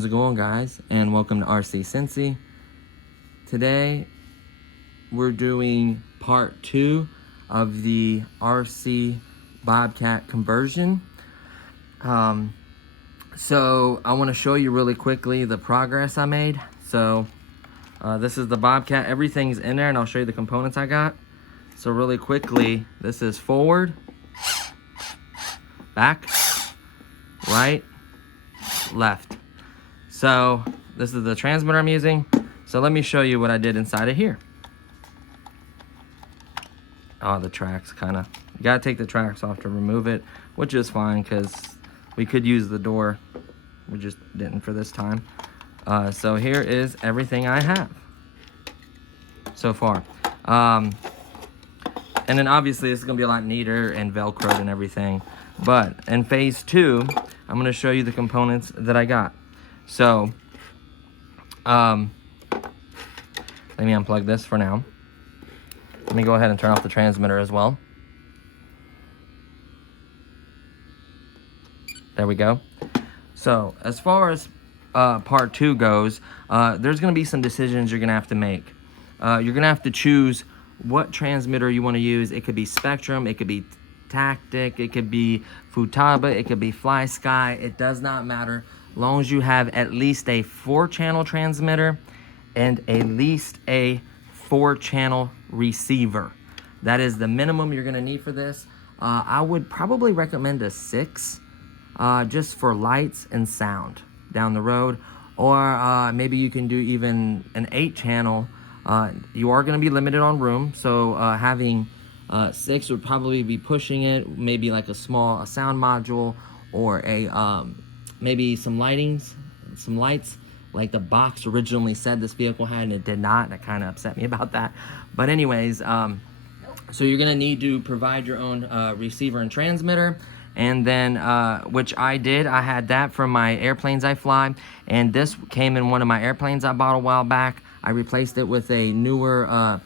How's it going, guys? And welcome to RC Cincy. Today we're doing part 2 of the RC bobcat conversion. So I want to show you really quickly the progress I made. So this is the bobcat. Everything's in there, and I'll show you the components I got. So really quickly, this is forward, back, right, left. So this is the transmitter I'm using. So let me show you what I did inside of here. Oh, the tracks kind of, you gotta take the tracks off to remove it, which is fine because we could use the door. We just didn't for this time. So here is everything I have so far. And then obviously this is gonna be a lot neater and Velcroed and everything. But in phase 2, I'm gonna show you the components that I got. So, let me unplug this for now. Let me go ahead and turn off the transmitter as well. There we go. So, as far as part 2 goes, there's going to be some decisions you're going to have to make. You're going to have to choose what transmitter you want to use. It could be Spectrum, it could be Tactic, it could be Futaba, it could be Fly Sky. It does not matter. As long as you have at least a 4-channel transmitter and at least a 4-channel receiver. That is the minimum you're going to need for this. I would probably recommend a 6 just for lights and sound down the road. Or maybe you can do even an 8-channel. You are going to be limited on room, so having 6 would probably be pushing it. Maybe like a sound module or a maybe some lights like the box originally said this vehicle had, and it did not. That kind of upset me about that. But anyways, so you're gonna need to provide your own receiver and transmitter, and then which I did. I had that from my airplanes I fly, and this came in one of my airplanes I bought a while back. I replaced it with a newer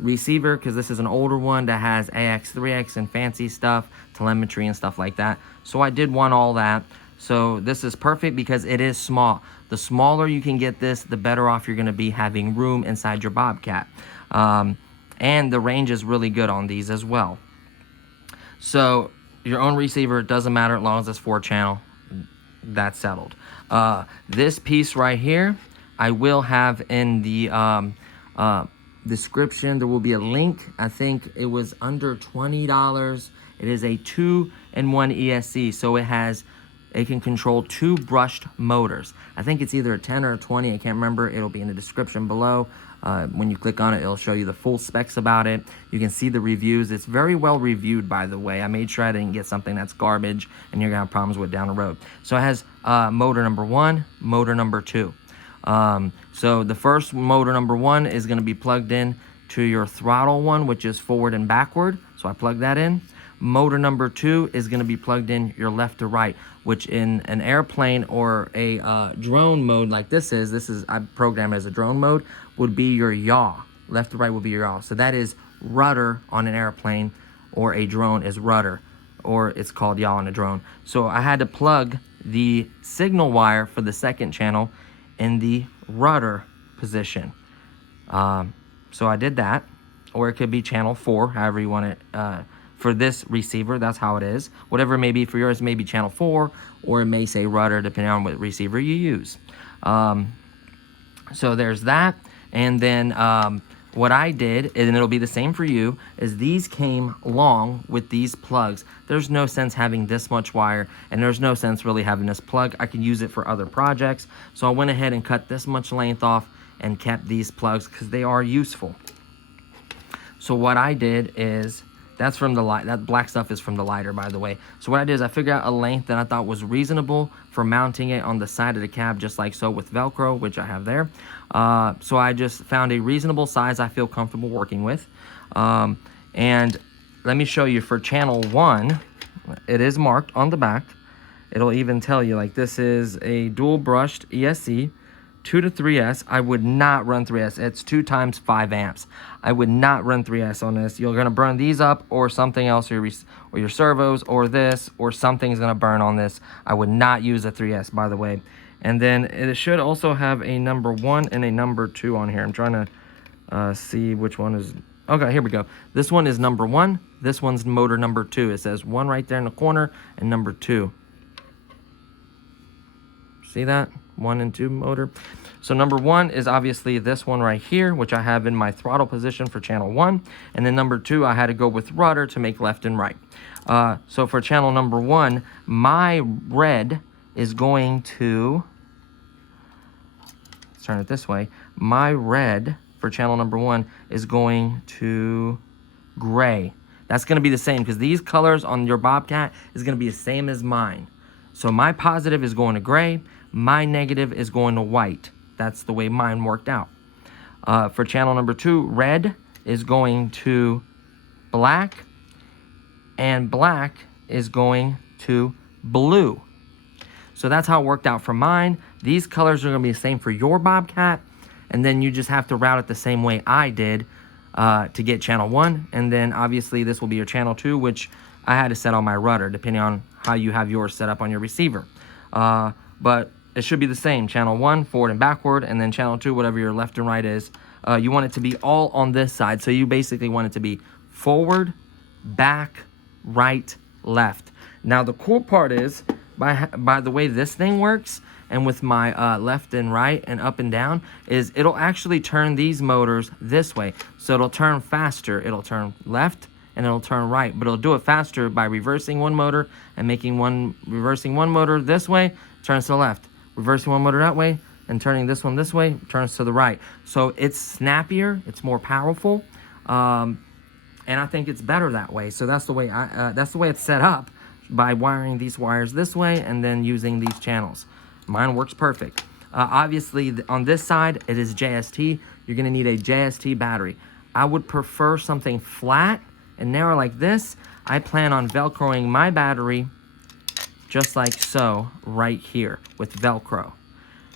receiver because this is an older one that has AX, 3X and fancy stuff, telemetry and stuff like that. So I did want all that. So this is perfect because it is small. The smaller you can get this, the better off you're going to be having room inside your bobcat. And the range is really good on these as well. So your own receiver, it doesn't matter as long as it's 4-channel. That's settled. This piece right here, I will have in the description. There will be a link. I think it was under $20. It is a 2-in-1 ESC, so it can control 2 brushed motors. I think it's either a 10 or a 20. I can't remember. It'll be in the description below. When you click on it, it'll show you the full specs about it. You can see the reviews. It's very well reviewed, by the way. I made sure I didn't get something that's garbage and you're gonna have problems with down the road. So it has motor number 1, motor number 2. So the first motor number 1 is gonna be plugged in to your throttle one, which is forward and backward. So I plug that in. Motor number 2 is going to be plugged in your left to right, which in an airplane or a drone mode like this is I programmed as a drone mode, would be your yaw. Left to right would be your yaw. So that is rudder on an airplane, or a drone is rudder, or it's called yaw on a drone. So I had to plug the signal wire for the 2nd channel in the rudder position. So I did that, or it could be channel 4, however you want it. For this receiver, that's how it is. Whatever it may be for yours, may be channel 4, or it may say rudder, depending on what receiver you use. So there's that. And then what I did, and it'll be the same for you, is these came along with these plugs. There's no sense having this much wire, and there's no sense really having this plug. I can use it for other projects. So I went ahead and cut this much length off and kept these plugs because they are useful. So what I did is, that's from the light. That black stuff is from the lighter, by the way. So what I did is I figured out a length that I thought was reasonable for mounting it on the side of the cab, just like so with Velcro, which I have there. So I just found a reasonable size I feel comfortable working with. And let me show you for channel 1, it is marked on the back. It'll even tell you, like, this is a dual brushed ESC. 2 to 3S, I would not run 3S. It's 2 times 5 amps. I would not run 3S on this. You're gonna burn these up, or something else, or your servos, or this, or something's gonna burn on this. I would not use a 3S, by the way. And then it should also have a number 1 and a number 2 on here. I'm trying to see which one is. Okay, here we go. This one is number 1. This one's motor number 2. It says 1 right there in the corner and number 2. See that? 1 and 2 motor. So number 1 is obviously this one right here, which I have in my throttle position for channel 1. And then number 2, I had to go with rudder to make left and right. So for channel number 1, my red is going to, let's turn it this way. My red for channel number 1 is going to gray. That's going to be the same because these colors on your Bobcat is going to be the same as mine. So my positive is going to gray. My negative is going to white. That's the way mine worked out. For channel number 2, red is going to black. And black is going to blue. So that's how it worked out for mine. These colors are going to be the same for your Bobcat. And then you just have to route it the same way I did to get channel 1. And then obviously this will be your channel 2, which I had to set on my rudder, depending on how you have yours set up on your receiver. But it should be the same. Channel 1, forward and backward, and then channel 2, whatever your left and right is. You want it to be all on this side. So you basically want it to be forward, back, right, left. Now the cool part is, by the way this thing works, and with my left and right and up and down, is it'll actually turn these motors this way. So it'll turn faster. It'll turn left and it'll turn right, but it'll do it faster by reversing one motor and reversing one motor this way, turns to the left. Reversing one motor that way and turning this one this way, turns to the right. So it's snappier, it's more powerful, and I think it's better that way. So that's the way it's set up, by wiring these wires this way and then using these channels. Mine works perfect. Obviously on this side it is JST. You're gonna need a JST battery. I would prefer something flat and narrow like this. I plan on Velcroing my battery just like so right here with Velcro.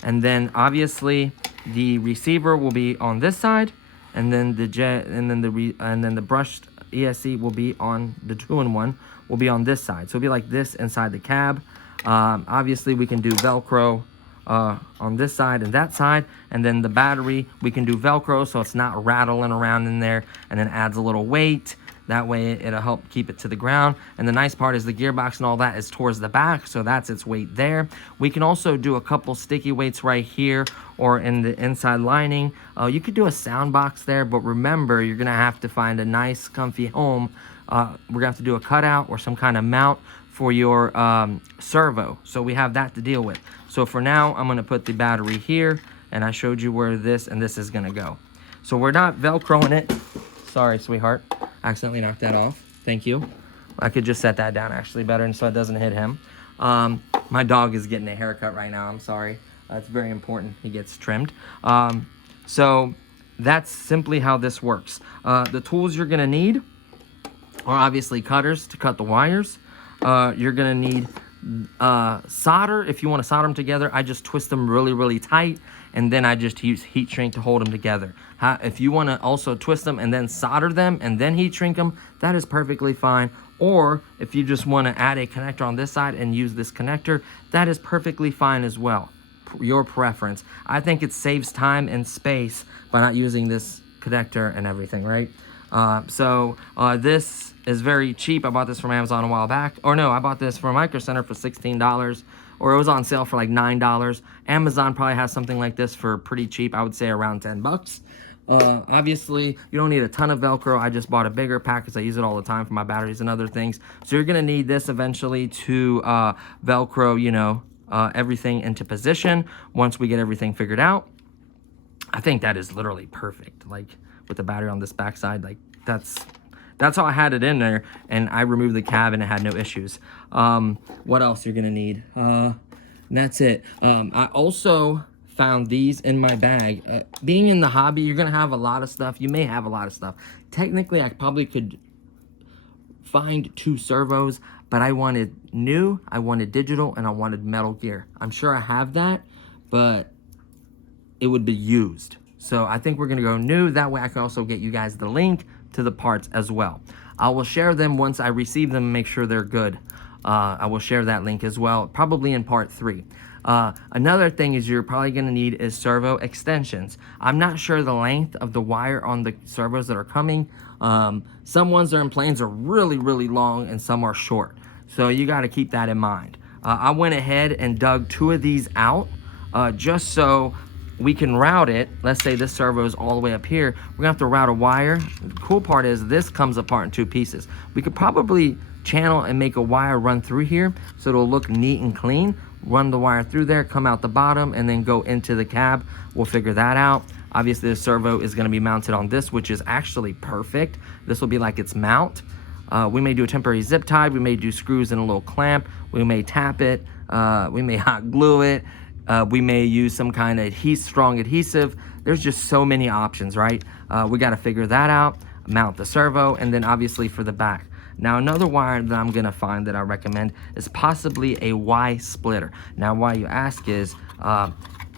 And then obviously the receiver will be on this side, and then the brushed ESC will be on the 2-in-1 will be on this side. So it'll be like this inside the cab. Obviously we can do Velcro on this side and that side, and then the battery we can do Velcro so it's not rattling around in there, and then adds a little weight. That way it'll help keep it to the ground. And the nice part is the gearbox and all that is towards the back, so that's its weight there. We can also do a couple sticky weights right here or in the inside lining. You could do a sound box there, but remember, you're gonna have to find a nice comfy home. We're gonna have to do a cutout or some kind of mount for your servo. So we have that to deal with. So for now, I'm gonna put the battery here, and I showed you where this and this is gonna go. So we're not Velcroing it. Sorry, sweetheart. Accidentally knocked that off. Thank you. I could just set that down actually better, and so it doesn't hit him. My dog is getting a haircut right now. I'm sorry. It's very important he gets trimmed. So that's simply how this works. The tools you're gonna need are obviously cutters to cut the wires. You're gonna need solder. If you want to solder them together, I just twist them really, really tight, and then I just use heat shrink to hold them together. If you want to also twist them and then solder them and then heat shrink them, that is perfectly fine. Or if you just want to add a connector on this side and use this connector, that is perfectly fine as well. Your preference. I think it saves time and space by not using this connector and everything, right? This is very cheap. I bought this from Amazon a while back. Or no, I bought this from Micro Center for $16. Or it was on sale for like $9. Amazon probably has something like this for pretty cheap. I would say around 10 bucks. Obviously, you don't need a ton of Velcro. I just bought a bigger pack because I use it all the time for my batteries and other things. So you're going to need this eventually to Velcro, you know, everything into position once we get everything figured out. I think that is literally perfect. Like with the battery on this backside, like that's how I had it in there, and I removed the cab and it had no issues. What else you're gonna need? That's it. I also found these in my bag. Being in the hobby, you're gonna have a lot of stuff. You may have a lot of stuff. Technically, I probably could find 2 servos, but I wanted new, I wanted digital, and I wanted metal gear. I'm sure I have that, but it would be used. So I think we're gonna go new. That way I can also get you guys the link to the parts as well. I will share them once I receive them and make sure they're good. I will share that link as well, probably in part 3. Another thing is you're probably going to need is servo extensions. I'm not sure the length of the wire on the servos that are coming. Some ones that are in planes are really, really long and some are short. So you got to keep that in mind. I went ahead and dug 2 of these out just so we can route it. Let's say this servo is all the way up here. We're gonna have to route a wire. The cool part is this comes apart in 2 pieces. We could probably channel and make a wire run through here so it'll look neat and clean. Run the wire through there, come out the bottom, and then go into the cab. We'll figure that out. Obviously the servo is gonna be mounted on this, which is actually perfect. This will be like its mount. We may do a temporary zip tie. We may do screws and a little clamp. We may tap it. We may hot glue it. We may use some kind of strong adhesive. There's just so many options, right? We got to figure that out, mount the servo, and then obviously for the back. Now, another wire that I'm going to find that I recommend is possibly a Y splitter. Now, why you ask is,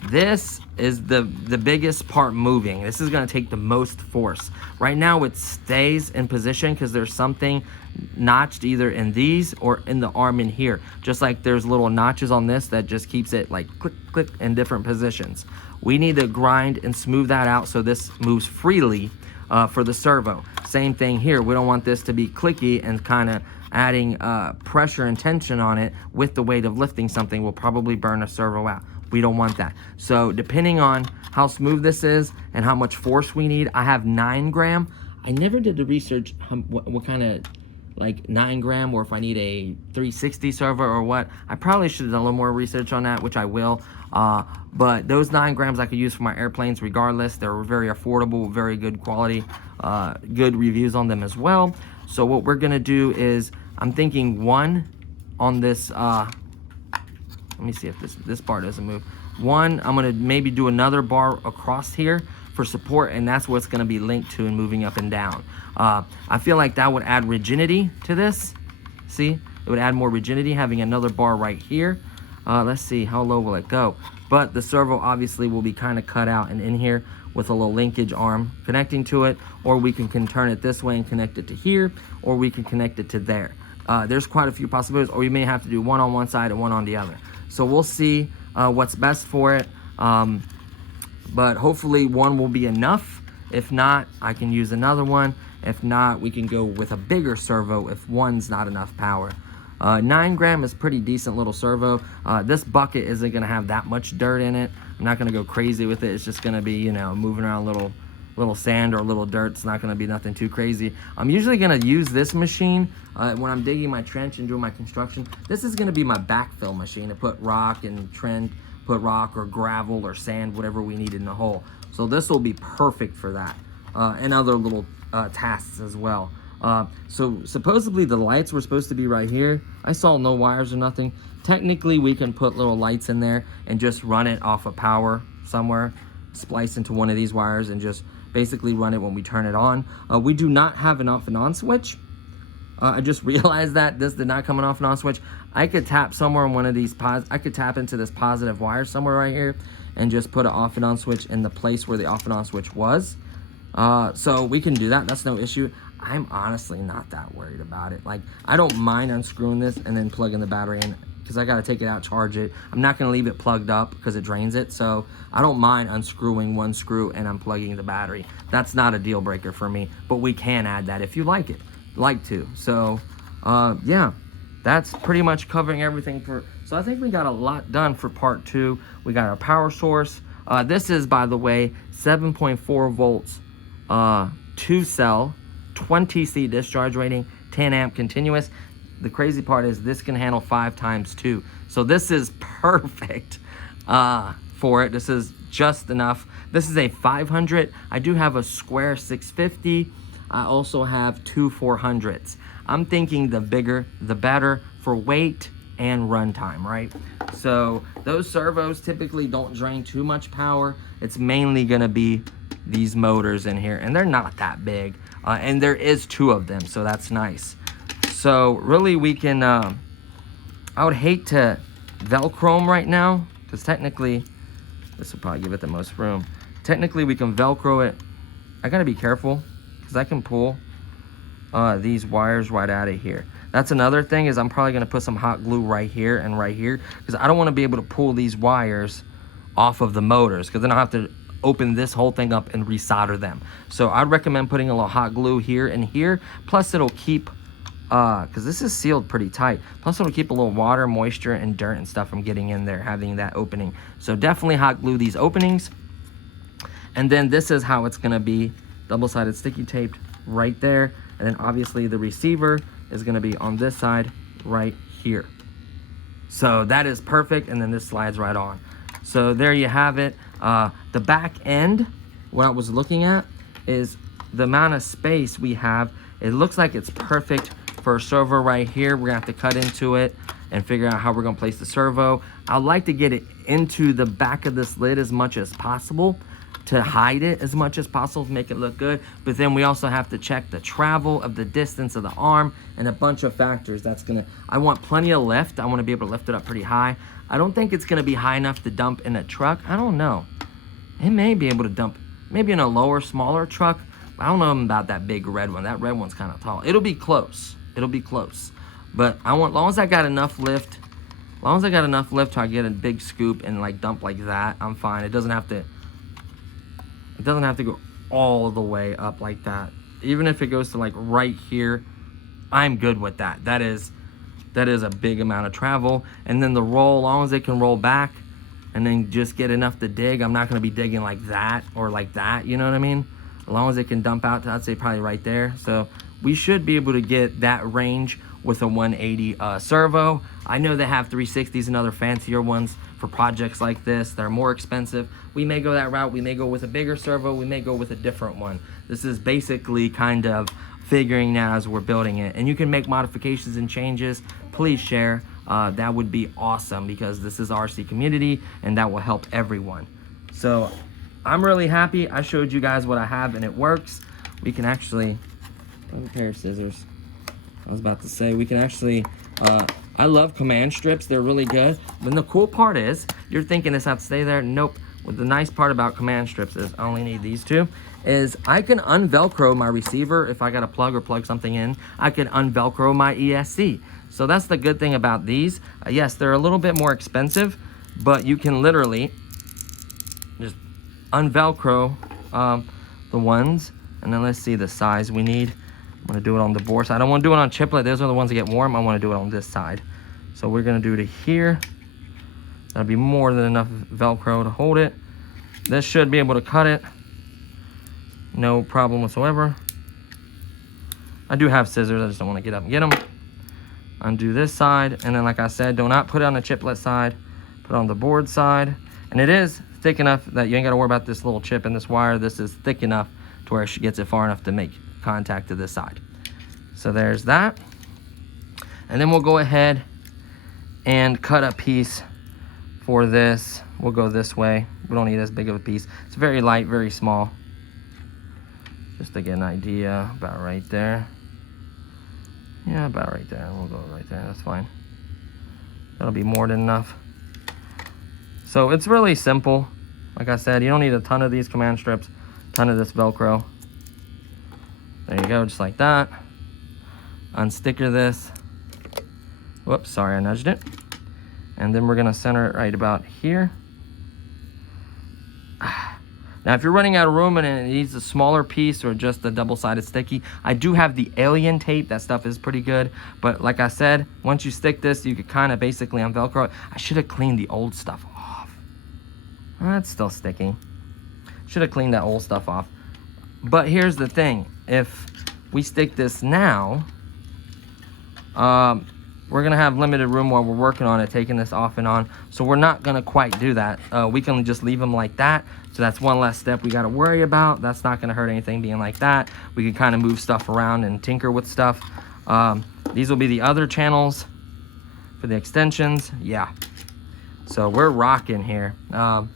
this is the biggest part moving. This is going to take the most force. Right now, it stays in position because there's something notched either in these or in the arm in here. Just like there's little notches on this that just keeps it like click, click in different positions. We need to grind and smooth that out so this moves freely for the servo. Same thing here. We don't want this to be clicky and kind of adding pressure and tension on it with the weight of lifting something will probably burn a servo out. We don't want that. So depending on how smooth this is and how much force we need, I have 9 gram. I never did the research what kind of like 9 gram or if I need a 360 servo or what. I probably should have done a little more research on that, which I will. But those 9 grams I could use for my airplanes regardless. They're very affordable, very good quality, good reviews on them as well. So what we're gonna do is, I'm thinking 1 on this, let me see if this bar doesn't move. 1, I'm gonna maybe do another bar across here for support, and that's what's gonna be linked to and moving up and down. I feel like that would add rigidity to this. See, it would add more rigidity having another bar right here. Let's see, how low will it go? But the servo obviously will be kind of cut out and in here with a little linkage arm connecting to it, or we can turn it this way and connect it to here, or we can connect it to there. There's quite a few possibilities, or we may have to do 1 on one side and 1 on the other. So we'll see what's best for it. But hopefully 1 will be enough. If not, I can use another one. If not, we can go with a bigger servo if 1's not enough power. 9 gram is pretty decent little servo. This bucket isn't gonna have that much dirt in it. I'm not gonna go crazy with it. It's just gonna be, you know, moving around little sand or little dirt. It's not gonna be nothing too crazy. I'm usually gonna use this machine when I'm digging my trench and doing my construction. This is gonna be my backfill machine to put rock and put rock or gravel or sand, whatever we need in the hole. So this will be perfect for that and other little tasks as well. So supposedly the lights were supposed to be right here. I saw no wires or nothing. Technically we can put little lights in there and just run it off of power somewhere, splice into one of these wires and just basically run it when we turn it on. We do not have an off and on switch. I just realized that this did not come an off and on switch. I could tap somewhere in one of these I could tap into this positive wire somewhere right here and just put an off and on switch in the place where the off and on switch was. So we can do that. That's no issue. I'm honestly not that worried about it. Like, I don't mind unscrewing this and then plugging the battery in because I got to take it out, charge it. I'm not going to leave it plugged up because it drains it. So I don't mind unscrewing 1 screw and unplugging the battery. That's not a deal breaker for me, but we can add that if you like to. So yeah, that's pretty much covering everything so I think we got a lot done for part 2. We got our power source. This is, by the way, 7.4 volts, 2 cell, 20C discharge rating, 10 amp continuous. The crazy part is this can handle 5 times 2. So this is perfect for it. This is just enough. This is a 500. I do have a square 650. I also have 2 400s. I'm thinking the bigger, the better for weight and runtime, right? So those servos typically don't drain too much power. It's mainly gonna be these motors in here, and they're not that big. And there is 2 of them, so that's nice. So really we can, I would hate to Velcro them right now, because technically, this will probably give it the most room. Technically we can Velcro it. I gotta be careful, because I can pull these wires right out of here. That's another thing, is I'm probably going to put some hot glue right here and right here, because I don't want to be able to pull these wires off of the motors, because then I'll have to open this whole thing up and resolder them. So I'd recommend putting a little hot glue here and here. Plus it'll keep, because this is sealed pretty tight, plus it'll keep a little water, moisture, and dirt and stuff from getting in there, having that opening. So definitely hot glue these openings. And then this is how it's going to be, double-sided sticky taped right there. And then obviously the receiver is going to be on this side right here. So that is perfect, and then this slides right on. So there you have it. The back end, what I was looking at, is the amount of space we have. It looks like it's perfect for a servo right here. We're gonna have to cut into it and figure out how we're gonna place the servo. I like to get it into the back of this lid as much as possible, to hide it as much as possible, to make it look good. But then we also have to check the travel of the distance of the arm and a bunch of factors. I want plenty of lift. I want to be able to lift it up pretty high. I don't think it's going to be high enough to dump in a truck. I don't know. It may be able to dump maybe in a lower, smaller truck. I don't know about that big red one. That red one's kind of tall. It'll be close. It'll be close. But I want, as long as I got enough lift, till I get a big scoop and like dump like that, I'm fine. It doesn't have to go all the way up like that. Even if it goes to like right here, I'm good with that. That is a big amount of travel. And then the roll, as long as it can roll back and then just get enough to dig. I'm not gonna be digging like that or like that, you know what I mean? As long as it can dump out to, I'd say probably right there. So we should be able to get that range with a 180 servo. I know they have 360s and other fancier ones for projects like this. They're more expensive. We may go that route. We may go with a bigger servo. We may go with a different one. This is basically kind of figuring out as we're building it. And you can make modifications and changes. Please share. That would be awesome, because this is RC community and that will help everyone. So I'm really happy. I showed you guys what I have and it works. We can actually, a pair of scissors. I was about to say, we can actually, I love command strips. They're really good. But the cool part is, you're thinking this has to stay there. Nope. What the nice part about command strips is, I only need these two, is I can unvelcro my receiver. If I got to plug something in, I can unvelcro my ESC. So that's the good thing about these. Yes, they're a little bit more expensive, but you can literally just unvelcro the ones. And then let's see the size we need. I'm gonna do it on the bore side. I don't want to do it on chiplet. Those are the ones that get warm. I want to do it on this side. So we're gonna do it here. That'll be more than enough Velcro to hold it. This should be able to cut it. No problem whatsoever. I do have scissors. I just don't want to get up and get them. Undo this side. And then, like I said, do not put it on the chiplet side. Put it on the board side. And it is thick enough that you ain't got to worry about this little chip in this wire. This is thick enough to where it gets it far enough to make contact to this side. So there's that. And then we'll go ahead and cut a piece for this. We'll go this way. We don't need as big of a piece. It's very light, very small. Just to get an idea, about right there. Yeah, about right there. We'll go right there, that's fine. That'll be more than enough. So it's really simple. Like I said, you don't need a ton of these command strips, ton of this Velcro. There you go, just like that. Unsticker this. Whoops, sorry, I nudged it. And then we're gonna center it right about here. Now, if you're running out of room and it needs a smaller piece or just a double-sided sticky, I do have the Alien tape. That stuff is pretty good. But like I said, once you stick this, you could kind of basically unvelcro it. I should have cleaned the old stuff off. That's still sticking. Should have cleaned that old stuff off. But here's the thing. If we stick this now, we're gonna have limited room while we're working on it, taking this off and on. So we're not gonna quite do that. We can just leave them like that. So that's one less step we gotta worry about. That's not gonna hurt anything being like that. We can kind of move stuff around and tinker with stuff. These will be the other channels for the extensions. Yeah. So we're rocking here. And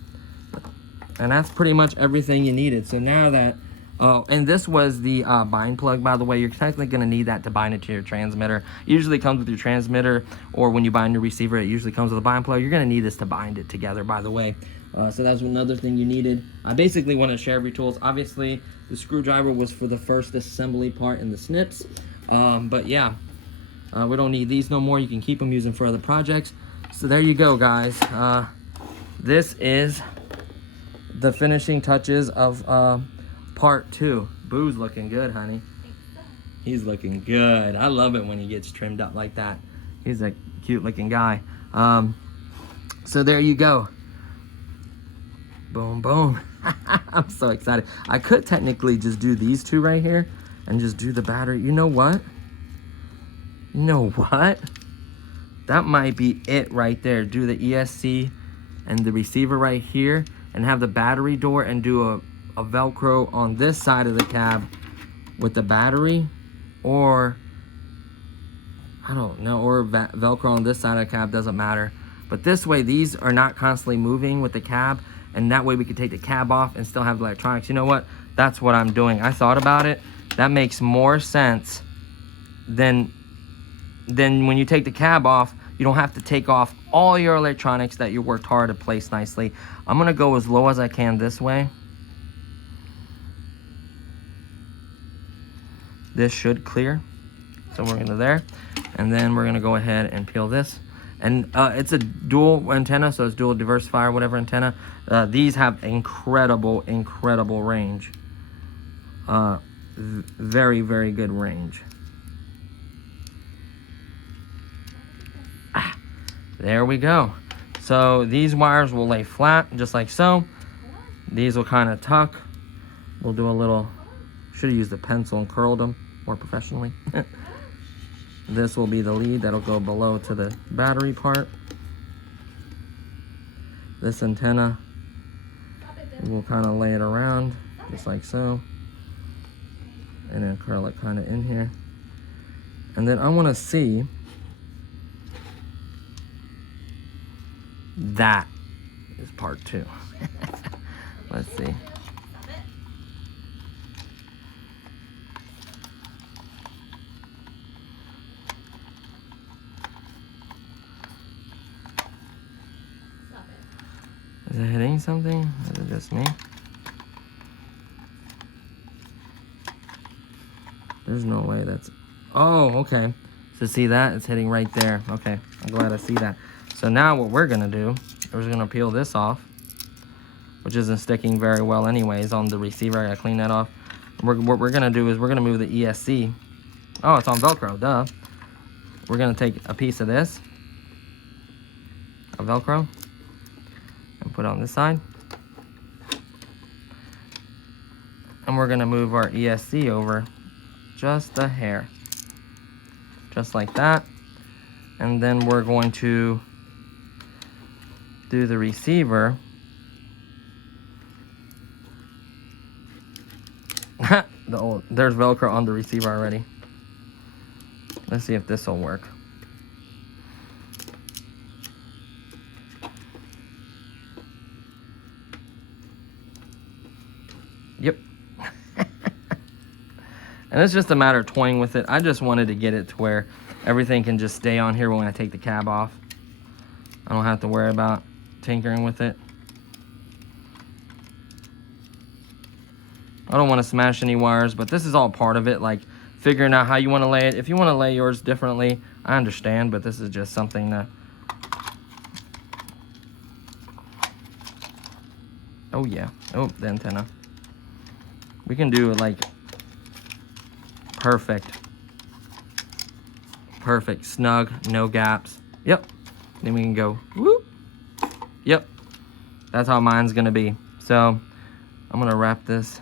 that's pretty much everything you needed. So now that, and this was the bind plug, by the way. You're technically going to need that to bind it to your transmitter. It usually comes with your transmitter, or when you bind your receiver, it usually comes with a bind plug. You're going to need this to bind it together, by the way. So that's another thing you needed. I basically want to share every tools. Obviously, the screwdriver was for the first assembly part in the snips. But yeah, We don't need these no more. You can keep them, use them for other projects. So there you go, guys. This is the finishing touches of part 2. Boo's looking good, honey. He's looking good. I love it when he gets trimmed up like that. He's a cute looking guy. So there you go. Boom, boom. I'm so excited. I could technically just do these two right here and just do the battery. You know what? You know what? That might be it right there. Do the ESC and the receiver right here and have the battery door and do a Velcro on this side of the cab with the battery, or I don't know, or Velcro on this side of the cab, doesn't matter. But this way, these are not constantly moving with the cab, and that way we could take the cab off and still have the electronics. You know what? That's what I'm doing. I thought about it. That makes more sense than when you take the cab off, you don't have to take off all your electronics that you worked hard to place nicely. I'm gonna go as low as I can this way. This should clear. So we're gonna there. And then we're gonna go ahead and peel this. And it's a dual antenna, so it's dual diversifier, whatever antenna. These have incredible range. Very, very good range. There we go. So these wires will lay flat, just like so. These will kind of tuck. We'll do a little, should have used a pencil and curled them more professionally. This will be the lead that'll go below to the battery part. This antenna, we'll kind of lay it around, just like so. And then curl it kind of in here. And then I want to see, that is part 2. Let's see. Is it hitting something? Is it just me? There's no way that's... Oh, okay. So see that? It's hitting right there. Okay, I'm glad I see that. So now what we're gonna do, we're just gonna peel this off, which isn't sticking very well anyways on the receiver. I gotta clean that off. What we're gonna do is we're gonna move the ESC. Oh, it's on Velcro, duh. We're gonna take a piece of this, a Velcro, and put it on this side. And we're gonna move our ESC over just a hair. Just like that. And then we're going to do the receiver. There's Velcro on the receiver already. Let's see if this will work. Yep. And it's just a matter of toying with it. I just wanted to get it to where everything can just stay on here when I take the cab off. I don't have to worry about tinkering with it. I don't want to smash any wires, but this is all part of it, like figuring out how you want to lay it. If you want to lay yours differently, I understand, but this is just something that... Oh yeah. Oh, the antenna. We can do it like perfect. Perfect, snug, no gaps. Yep. Then we can go whoop. Yep. That's how mine's gonna be. So I'm gonna wrap this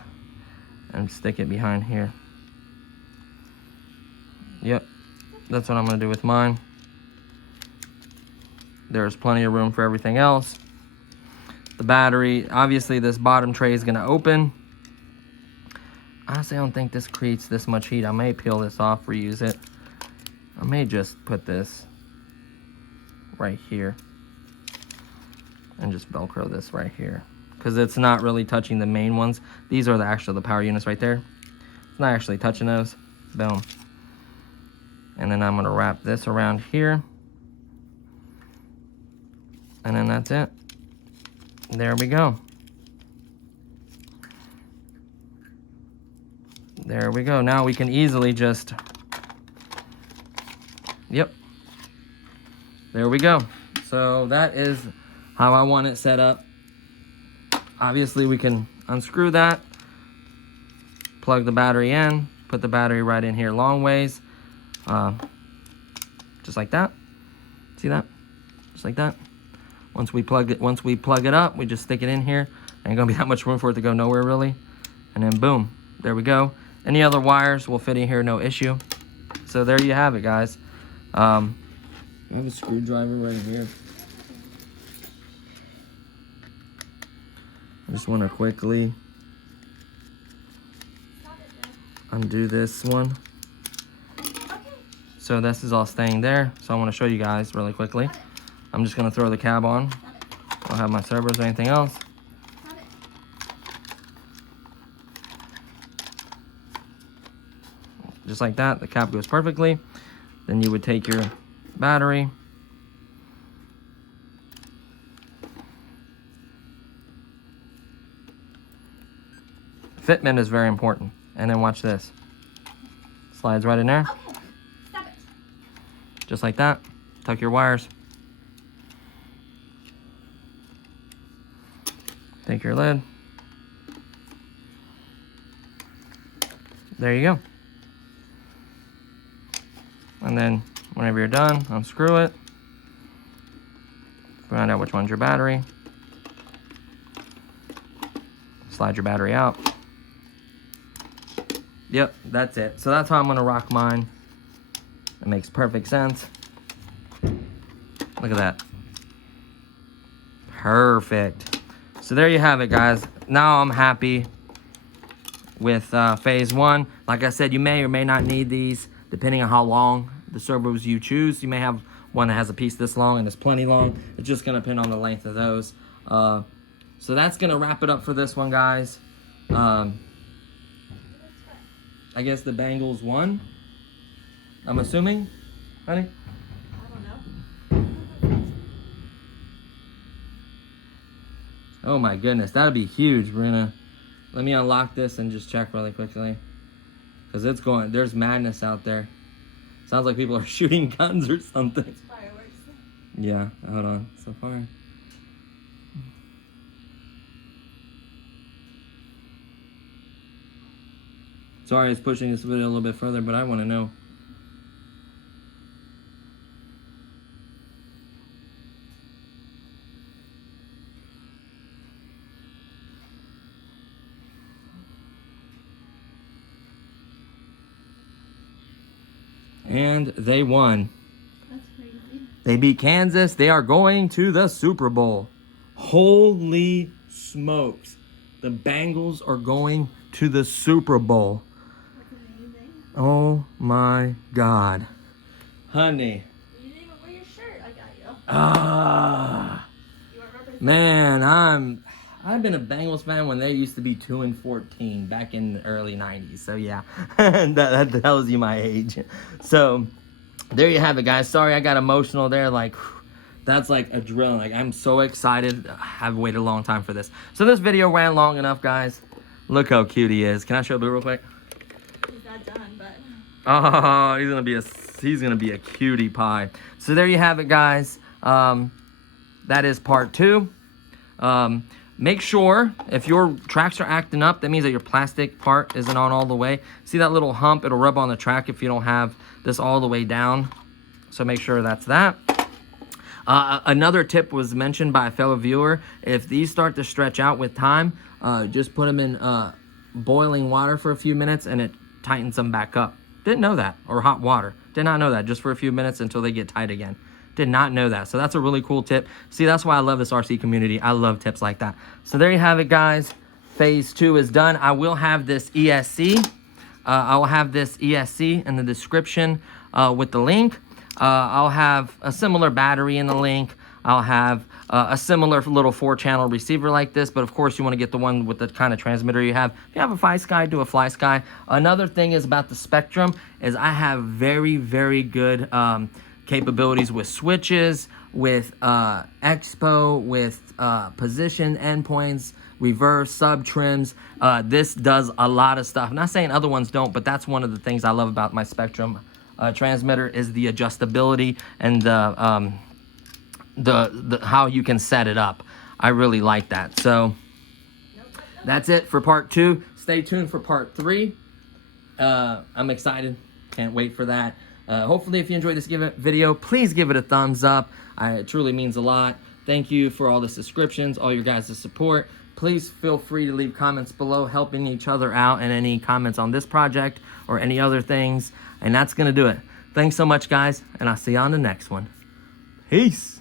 and stick it behind here. Yep. That's what I'm gonna do with mine. There's plenty of room for everything else. The battery, obviously this bottom tray is gonna open. Honestly, I don't think this creates this much heat. I may peel this off, reuse it. I may just put this right here and just Velcro this right here, because it's not really touching the main ones. These are the power units right there. It's not actually touching those. Boom. And then I'm gonna wrap this around here, and then that's it. There we go. There we go. Now we can easily just Yep. There we go. So that is how I want it set up. Obviously, we can unscrew that, plug the battery in, put the battery right in here long ways, just like that. See that? Just like that. Once we plug it up, we just stick it in here. Ain't gonna be that much room for it to go nowhere really. And then boom, there we go. Any other wires will fit in here, no issue. So there you have it, guys. I have a screwdriver right here. I just want to quickly undo this one. So this is all staying there. So I want to show you guys really quickly. I'm just going to throw the cab on. I don't have my servos or anything else. Just like that, the cap goes perfectly. Then you would take your battery, fitment is very important. And then watch this. Slides right in there. Okay, stop it. Just like that. Tuck your wires. Take your lid. There you go. And then whenever you're done, unscrew it. Find out which one's your battery. Slide your battery out. Yep, that's it. So that's how I'm gonna rock mine. It makes perfect sense. Look at that. Perfect. So there you have it, guys. Now I'm happy with phase one. Like I said, you may or may not need these depending on how long the servos you choose. You may have one that has a piece this long and is plenty long. It's just gonna depend on the length of those. So that's gonna wrap it up for this one, guys. I guess the Bengals won. I'm assuming, honey? I don't know. Oh my goodness, that'll be huge. Let me unlock this and just check really quickly. Cause it's going, there's madness out there. Sounds like people are shooting guns or something. It's fireworks. Yeah, hold on, so far. Sorry, it's pushing this video a little bit further, but I want to know. And they won. That's crazy. They beat Kansas. They are going to the Super Bowl. Holy smokes. The Bengals are going to the Super Bowl. Oh my God. Honey. You didn't even wear your shirt. I got you. Ah. You weren't representing. Man, I've been a Bengals fan when they used to be 2-14 back in the early 90s. So yeah, that tells you my age. So there you have it, guys. Sorry I got emotional there. Like, that's like a drill. Like, I'm so excited. I've waited a long time for this. So this video ran long enough, guys. Look how cute he is. Can I show Boo real quick? He's not done, but. Oh, he's gonna be a cutie pie. So there you have it, guys. That is part 2. Make sure if your tracks are acting up, that means that your plastic part isn't on all the way. See that little hump? It'll rub on the track if you don't have this all the way down. So make sure that's that. Another tip was mentioned by a fellow viewer. If these start to stretch out with time, just put them in boiling water for a few minutes and it tightens them back up. Didn't know that. Or hot water. Did not know that. Just for a few minutes until they get tight again. Did not know that. So that's a really cool tip. See, that's why I love this RC community. I love tips like that. So there you have it, guys. Phase 2 is done. I will have this ESC. I will have this ESC in the description with the link. I'll have a similar battery in the link. I'll have a similar little 4-channel receiver like this, but of course you want to get the one with the kind of transmitter you have. If you have a FlySky, do a FlySky. Another thing is about the Spectrum is I have very, very good capabilities with switches, with expo, with position endpoints, reverse, sub trims. This does a lot of stuff. I'm not saying other ones don't, but that's one of the things I love about my Spectrum. transmitter is the adjustability and the how you can set it up. I really like that. So that's it for part 2. Stay tuned for part 3. I'm excited. Can't wait for that. Hopefully, if you enjoyed this video, please give it a thumbs up. It truly means a lot. Thank you for all the subscriptions, all your guys' support. Please feel free to leave comments below, helping each other out, and any comments on this project or any other things. And that's going to do it. Thanks so much, guys, and I'll see you on the next one. Peace.